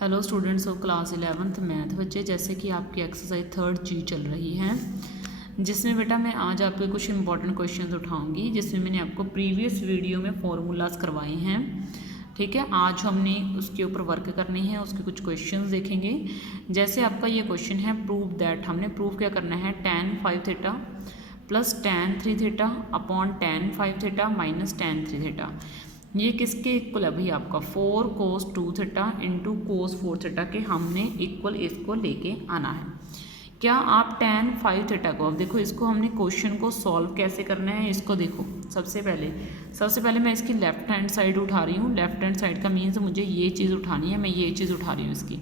Hello students of class 11th math बच्चे, जैसे कि आपकी एक्सरसाइज 3rd जी चल रही है, जिसमें बेटा मैं आज आपके कुछ इंपॉर्टेंट क्वेश्चंस उठाऊंगी, जिसमें मैंने आपको प्रीवियस वीडियो में फॉर्मूलाज करवाए हैं। ठीक है, आज हमने उसके ऊपर वर्क करनी है, उसके कुछ क्वेश्चंस देखेंगे। जैसे आपका ये क्वेश्चन है, प्रूव दैट। हमने प्रूव क्या करना है, tan 5 theta plus tan 3 theta upon tan 5 theta minus tan 3 theta, ये किसके इक्वल है भाई, आपका 4 cos 2 theta into cos 4 theta के हमने इक्वल इसको लेके आना है। क्या आप tan 5 थीटा को, अब देखो इसको हमने क्वेश्चन को सॉल्व कैसे करना है, इसको देखो। सबसे पहले मैं इसकी लेफ्ट हैंड साइड उठा रही हूँ। लेफ्ट हैंड साइड का मीन्स मुझे ये चीज़ उठानी है, मैं ये चीज़ उठा रही हूँ इसकी।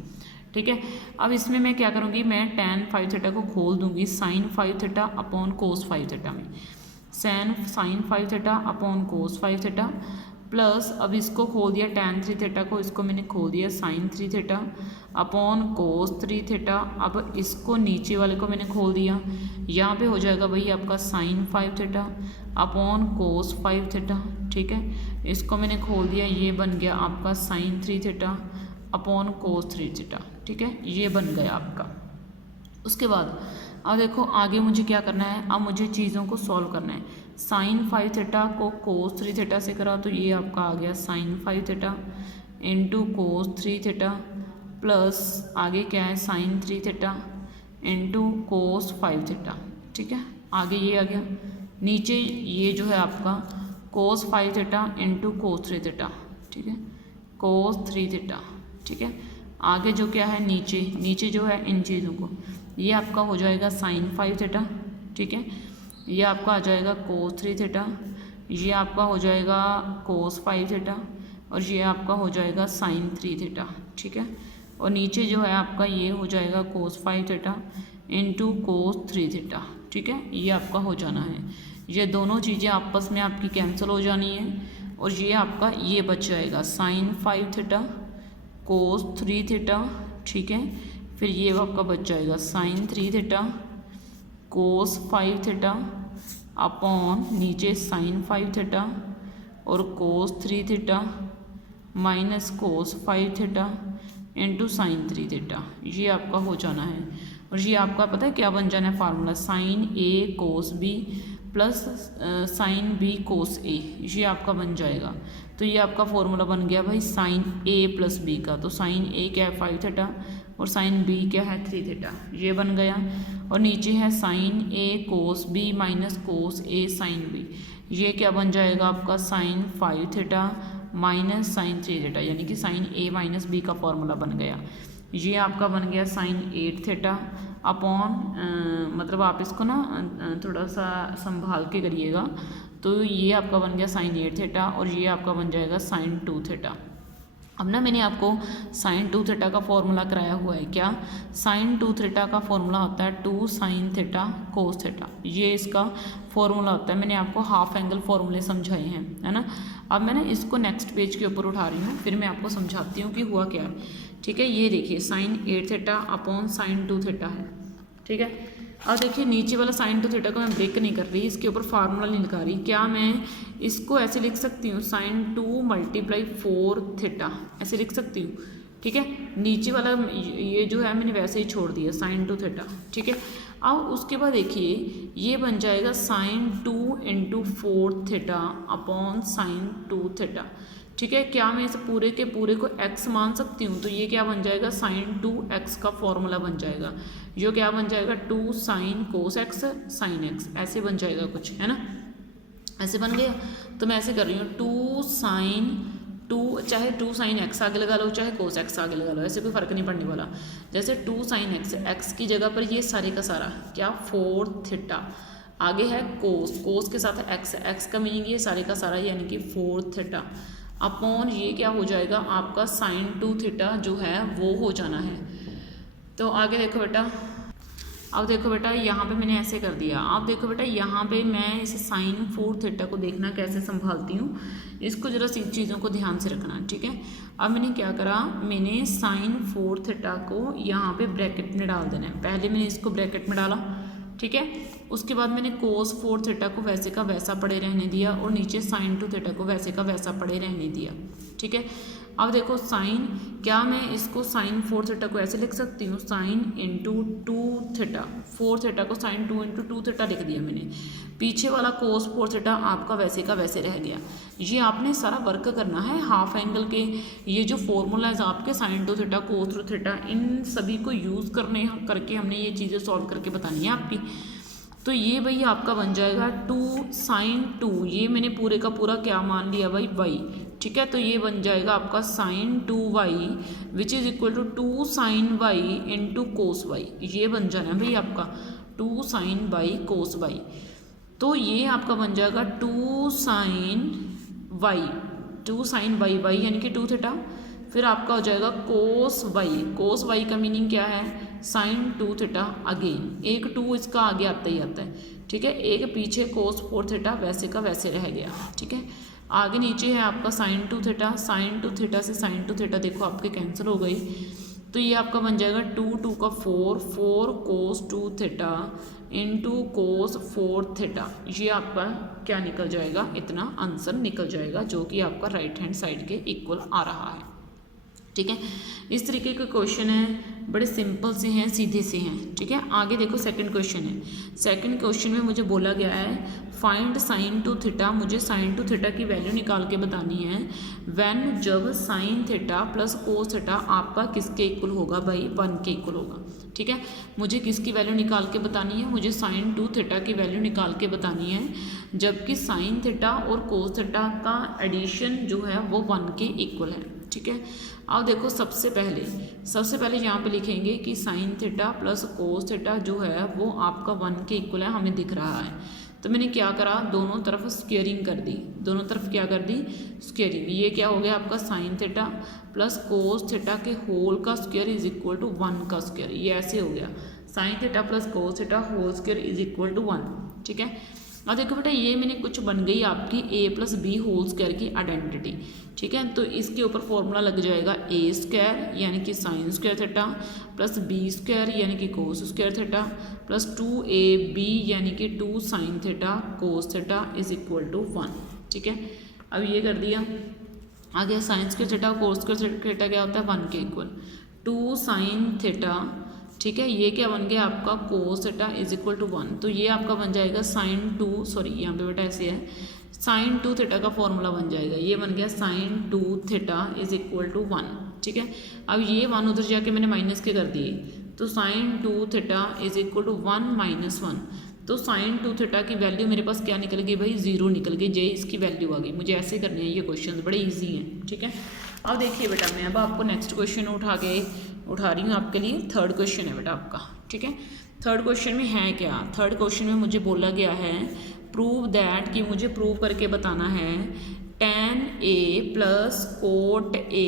ठीक है, अब इसमें मैं क्या करूँगी, मैं tan 5 थीटा को खोल दूँगी sin 5 थीटा अपॉन कोस 5 थीटा में, sin 5 थीटा अपॉन कोस 5 थीटा प्लस, अब इसको खोल दिया tan 3 थीटा को, इसको मैंने खोल दिया sin 3 थीटा अपॉन कोस 3 थीटा। अब इसको नीचे वाले को मैंने खोल दिया, यहाँ पे हो जाएगा भाई आपका sin 5 थीटा अपॉन कोस 5 थीटा। ठीक है, इसको मैंने खोल दिया, ये बन गया आपका sin 3 थीटा अपॉन कोस 3 थीटा। ठीक है, ये बन गया आपका। उसके बाद अब देखो आगे मुझे क्या करना है, अब मुझे चीज़ों को सॉल्व करना है। sin 5 थीटा को कोस 3 थीटा से करा तो ये आपका आ गया sin 5 theta into cos 3 theta plus आगे क्या है sin 3 theta into cos 5 theta. ठीक है, आगे ये आ गया, नीचे ये जो है आपका कोस 5 थीटा इंटू कोस 3 थीटा। ठीक है, कोस 3 थीटा। ठीक है, आगे जो क्या है नीचे जो है इन चीज़ों को, ये आपका हो जाएगा sin 5 थीटा। ठीक है, ये आपका आ जाएगा कोस 3 थीटा, ये आपका हो जाएगा कोस 5 थीटा और ये आपका हो जाएगा sin 3 थीटा। ठीक है, और नीचे जो है आपका ये हो जाएगा कोस 5 थीटा इंटू कोस 3 थीटा। ठीक है, ये आपका हो जाना है, ये दोनों चीज़ें आपस में आपकी कैंसिल हो जानी है और ये आपका ये बच जाएगा sin 5 थीटा कोस 3 थीटा। ठीक है, फिर ये आपका बच जाएगा sin 3 theta cos 5 theta upon नीचे sin 5 थीटा और कोस 3 theta minus cos 5 theta into sin 3 theta. ये आपका हो जाना है और ये आपका पता है क्या बन जाना है formula, sin A cos B plus sin B cos A, ये आपका बन जाएगा। तो ये आपका फॉर्मूला बन गया भाई sin A प्लस B का। तो sin A क्या है 5 थीटा और sin B क्या है 3 थीटा, ये बन गया। और नीचे है sin A cos B minus cos A sin B, ये क्या बन जाएगा आपका sin 5 theta minus sin 3 theta, यानी कि sin A माइनस B का फॉर्मूला बन गया। ये आपका बन गया sin 8 थीटा अपॉन मतलब आप इसको ना थोड़ा सा संभाल के करिएगा, तो ये आपका बन गया sin 8 थीटा और ये आपका बन जाएगा sin 2 थीटा। अब ना मैंने आपको sin 2 थीटा का फॉर्मूला कराया हुआ है, क्या sin 2 थीटा का फॉर्मूला होता है 2 sin थीटा कोस थीटा, ये इसका फॉर्मूला होता है। मैंने आपको हाफ एंगल फॉर्मूले समझाए हैं, है ना। अब मैं ना इसको नेक्स्ट पेज के ऊपर उठा रही हूँ, फिर मैं आपको समझाती हूँ कि हुआ क्या है। ठीक है, ये देखिए sin 8 theta upon sin 2 theta है। ठीक है, अब देखिए नीचे वाला sin 2 थीटा को मैं ब्रेक नहीं कर रही, इसके ऊपर फार्मूला नहीं लगा रही। क्या मैं इसको ऐसे लिख सकती हूँ sin 2 मल्टीप्लाई 4 थीटा, ऐसे लिख सकती हूँ। ठीक है, नीचे वाला ये जो है मैंने वैसे ही छोड़ दिया sin 2 थीटा। ठीक है, अब उसके बाद देखिए ये बन जाएगा sin 2 into 4 theta upon sin 2 theta. ठीक है, क्या मैं इस पूरे के पूरे को x मान सकती हूँ, तो ये क्या बन जाएगा sin 2x का फॉर्मूला बन जाएगा, जो क्या बन जाएगा 2 sin cos x sin x, ऐसे बन जाएगा कुछ, है ना, ऐसे बन गया। तो मैं ऐसे कर रही हूँ 2 sin 2, चाहे 2 sin x आगे लगा लो चाहे cos x आगे लगा लो, ऐसे कोई फ़र्क नहीं पड़ने वाला। जैसे 2 sin x की जगह पर ये सारे का सारा क्या 4 थीटा, आगे है कोस के साथ x का मीनिंग ये सारे का सारा यानी कि 4 थीटा अपॉन ये क्या हो जाएगा आपका sin 2 थीटा जो है वो हो जाना है। तो आगे देखो बेटा, अब देखो बेटा यहाँ पे मैंने ऐसे कर दिया। अब देखो बेटा यहाँ पे मैं इसे sin 4 थीटा को देखना कैसे संभालती हूँ, इसको जरा इन चीज़ों को ध्यान से रखना। ठीक है, अब मैंने क्या करा, मैंने sin 4 थीटा को यहाँ पे ब्रैकेट में डाल देना है। पहले मैंने इसको ब्रैकेट में डाला, ठीक है, उसके बाद मैंने cos 4 थीटा को वैसे का वैसा पड़े रहने दिया और नीचे sin 2 थीटा को वैसे का वैसा पड़े रहने दिया। ठीक है, अब देखो साइन, क्या मैं इसको साइन 4 थीटा को ऐसे लिख सकती हूँ, साइन इंटू 2 थीटा, 4 थीटा को साइन 2 इंटू 2 थीटा लिख दिया मैंने। पीछे वाला कोस 4 थीटा आपका वैसे का वैसे रह गया। ये आपने सारा वर्क करना है हाफ एंगल के, ये जो फॉर्मूलाज आपके साइन 2 थीटा, कोस 2 थीटा, इन सभी को यूज़ करके हमने ये चीज़ें सॉल्व करके बतानी है आपकी। तो ये भाई आपका बन जाएगा 2 साइन 2, ये मैंने पूरे का पूरा क्या मान लिया भाई, वाई, ठीक है। तो ये बन जाएगा आपका sine 2y which is equal to 2 sine y into cos वाई, ये बन जाना है भाई आपका 2 साइन y कोस वाई। तो ये आपका बन जाएगा 2 साइन y यानी कि 2 थीटा, फिर आपका हो जाएगा कोस वाई का मीनिंग क्या है, साइन 2 थीटा, अगेन एक 2 इसका आगे आता ही आता है, ठीक है। एक पीछे कोस 4 थीटा वैसे का वैसे रह गया, ठीक है। आगे नीचे है आपका साइन 2 थीटा, साइन 2 थीटा से साइन 2 थीटा देखो आपके कैंसिल हो गई। तो ये आपका बन जाएगा 2 का 4 कोस 2 थीटा इंटू कोस 4 थीटा, ये आपका क्या निकल जाएगा, इतना आंसर निकल जाएगा, जो कि आपका राइट हैंड साइड के इक्वल आ रहा है, ठीक है। इस तरीके के क्वेश्चन है, बड़े सिंपल से हैं, सीधे से हैं, ठीक है। आगे देखो सेकंड क्वेश्चन है। सेकंड क्वेश्चन में मुझे बोला गया है फाइंड साइन 2 थीटा, मुझे साइन 2 थीटा की वैल्यू निकाल के बतानी है व्हेन, जब sign theta plus cos theta आपका किसके इक्वल होगा भाई, 1 के इक्वल होगा, ठीक है। मुझे किसकी वैल्यू निकाल के बतानी है, मुझे साइन 2 थीटा की वैल्यू निकाल के बतानी है जबकि साइन थीटा और कोस थीटा का एडिशन जो है वो 1 के इक्वल है, ठीक है। अब देखो सबसे पहले यहाँ पे लिखेंगे कि sign theta plus cos theta जो है वो आपका 1 के इक्वल है, हमें दिख रहा है। तो मैंने क्या करा, दोनों तरफ स्क्वेयरिंग कर दी, दोनों तरफ क्या कर दी, स्क्वेयरिंग। ये क्या हो गया आपका sine theta plus cos theta के होल का स्क्वायर इज इक्वल टू 1 का स्क्वायर, ये ऐसे हो गया, sine theta plus cos theta whole square is equal to 1, ठीक है। अब देखो बेटा ये मैंने कुछ बन गई आपकी a plus b whole square की आइडेंटिटी, ठीक है। तो इसके ऊपर फॉर्मूला लग जाएगा a स्क्वायर यानी कि sign square theta plus b square यानी कि कोस स्क्वायर थीटा प्लस 2ab यानी कि 2 sine theta cos theta is equal to 1, ठीक है। अब ये कर दिया, आगे sine square theta cos square theta क्या होता है, 1 के इक्वल, 2 साइन थीटा, ठीक है। ये क्या बन गया आपका cos theta is equal to 1, तो ये आपका बन जाएगा साइन 2, सॉरी यहाँ पे बेटा ऐसे है, साइन 2 थीटा का फॉर्मूला बन जाएगा, ये बन गया sine 2 theta is equal to 1, ठीक है। अब ये 1 उधर जाके मैंने माइनस के कर दिए, तो sine 2 theta is equal to 1 minus 1, तो साइन 2 थीटा की वैल्यू मेरे पास क्या निकल गई भाई, 0 निकल गई, जे इसकी वैल्यू आ गई। मुझे ऐसे करने हैं ये क्वेश्चन, बड़े ईजी हैं, ठीक है। अब देखिए बेटा मैं अब आपको नेक्स्ट क्वेश्चन उठा रही हूँ आपके लिए, थर्ड क्वेश्चन है बेटा आपका, ठीक है। थर्ड क्वेश्चन में है क्या, थर्ड क्वेश्चन में मुझे बोला गया है प्रूव दैट, कि मुझे प्रूव करके बताना है tan a plus cot a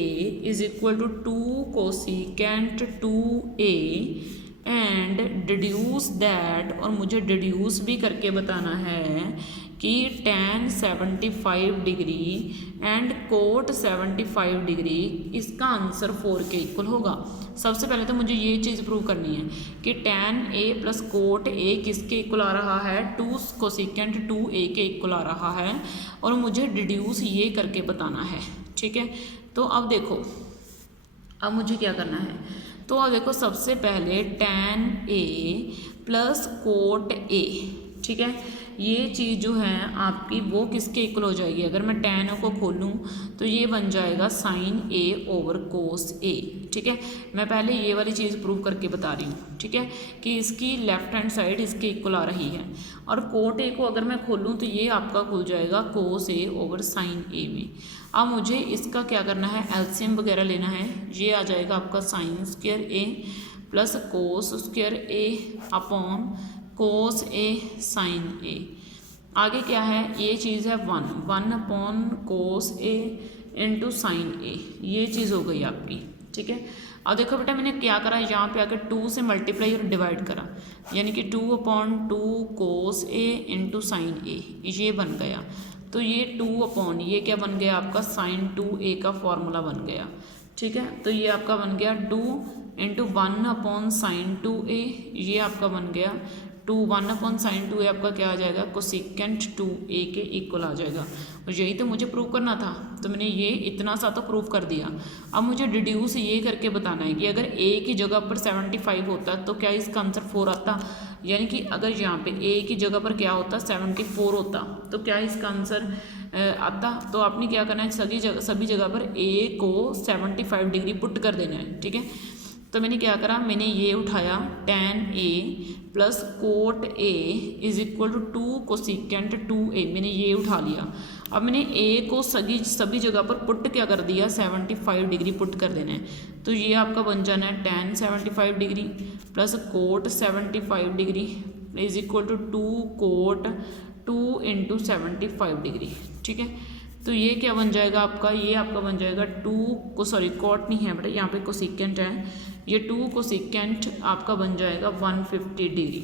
is equal to 2 cosecant 2a and deduce that, और मुझे डिड्यूस भी करके बताना है कि tan 75 degree and cot 75 degree इसका आंसर 4 के इक्वल होगा। सबसे पहले तो मुझे ये चीज़ प्रूव करनी है कि tan a plus cot a किसके इक्वल आ रहा है, 2 कोसिकेंट 2a के इक्वल आ रहा है, और मुझे डिड्यूस ये करके बताना है, ठीक है। तो अब देखो, अब मुझे क्या करना है, तो अब देखो सबसे पहले tan a plus cot a, ठीक है, ये चीज़ जो है आपकी वो किसके इक्वल हो जाएगी, अगर मैं tan को खोलूँ तो ये बन जाएगा sine a over cos a, ठीक है। मैं पहले ये वाली चीज़ प्रूव करके बता रही हूँ, ठीक है, कि इसकी लेफ्ट हैंड साइड इसके इक्वल आ रही है, और कोट a को अगर मैं खोलूँ तो ये आपका खुल जाएगा कोस a ओवर साइन a में। अब मुझे इसका क्या करना है, एलसीएम वगैरह लेना है, ये आ जाएगा आपका sine square a plus cos square a upon cos a sine a, आगे क्या है, ये चीज़ है 1 upon cos a into sine a, ये चीज़ हो गई आपकी, ठीक है। अब देखो बेटा मैंने क्या करा, यहाँ पे आकर 2 से मल्टीप्लाई और डिवाइड करा, यानी कि 2 upon 2 cos a into sine a, ये बन गया। तो ये 2 अपॉन ये क्या बन गया आपका साइन 2a का फॉर्मूला बन गया, ठीक है। तो ये आपका बन गया 2 इंटू 1 अपॉन साइन 2a, ये आपका बन गया 1/sin 2a आपका क्या आ जाएगा, कोसिकेंट 2a के इक्वल आ जाएगा। और यही तो मुझे प्रूव करना था, तो मैंने ये इतना सा तो प्रूव कर दिया। अब मुझे डिड्यूस ये करके बताना है कि अगर a की जगह पर 75 होता तो क्या इसका आंसर 4 आता, यानी कि अगर यहाँ पे a की जगह पर क्या होता 74 होता तो क्या इसका आंसर आता। तो आपने क्या करना है, सभी जगह पर a को 75 डिग्री पुट कर देना है, ठीक है। तो मैंने क्या करा, मैंने ये उठाया tan a plus cot a is equal to 2 cosecant 2a, मैंने ये उठा लिया। अब मैंने a को सभी जगह पर पुट क्या कर दिया, 75 डिग्री पुट कर देना है। तो ये आपका बन जाना है tan 75 degree plus cot 75 degree is equal to 2 cot 2 into 75 degree, ठीक है। तो ये क्या बन जाएगा आपका, ये आपका बन जाएगा 2 कोट नहीं है बेटा, यहाँ पे कोसिकेंट है, ये 2 कोसिकेंट आपका बन जाएगा 150 डिग्री,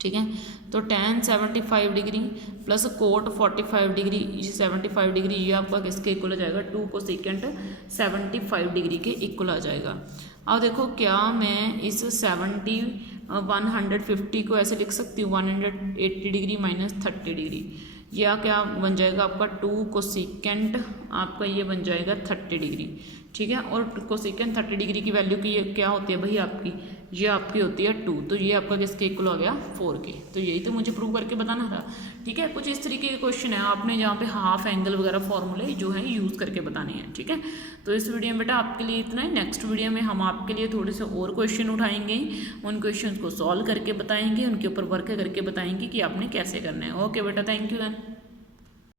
ठीक है। तो tan 75 degree plus coat 45 degree, 75 degree ये आपका किसके इक्वल आ जाएगा, 2 कोसिकेंट 75 डिग्री के इक्वल आ जाएगा। अब देखो क्या मैं इस 150 को ऐसे लिख सकती हूँ 180 डिग्री माइनस 30 डिग्री, या क्या बन जाएगा आपका 2 कोसिकेंट आपका ये बन जाएगा 30 डिग्री, ठीक है। और कोसिकेंट 30 डिग्री की वैल्यू की ये क्या होती है भाई आपकी, ये आपकी होती है 2, तो ये आपका किसके इक्वल हो गया 4 के। तो यही तो मुझे प्रूव करके बताना था, ठीक है। कुछ इस तरीके के क्वेश्चन है, आपने जहाँ पे हाफ एंगल वगैरह फॉर्मूले जो है यूज़ करके बताने हैं, ठीक है। तो इस वीडियो में बेटा आपके लिए इतना है। नेक्स्ट वीडियो में हम आपके लिए थोड़े से और क्वेश्चन उठाएंगे, उन क्वेश्चन को सॉल्व करके बताएंगे, उनके ऊपर वर्क करके बताएंगे कि आपने कैसे करना है। ओके बेटा, थैंक यू देन।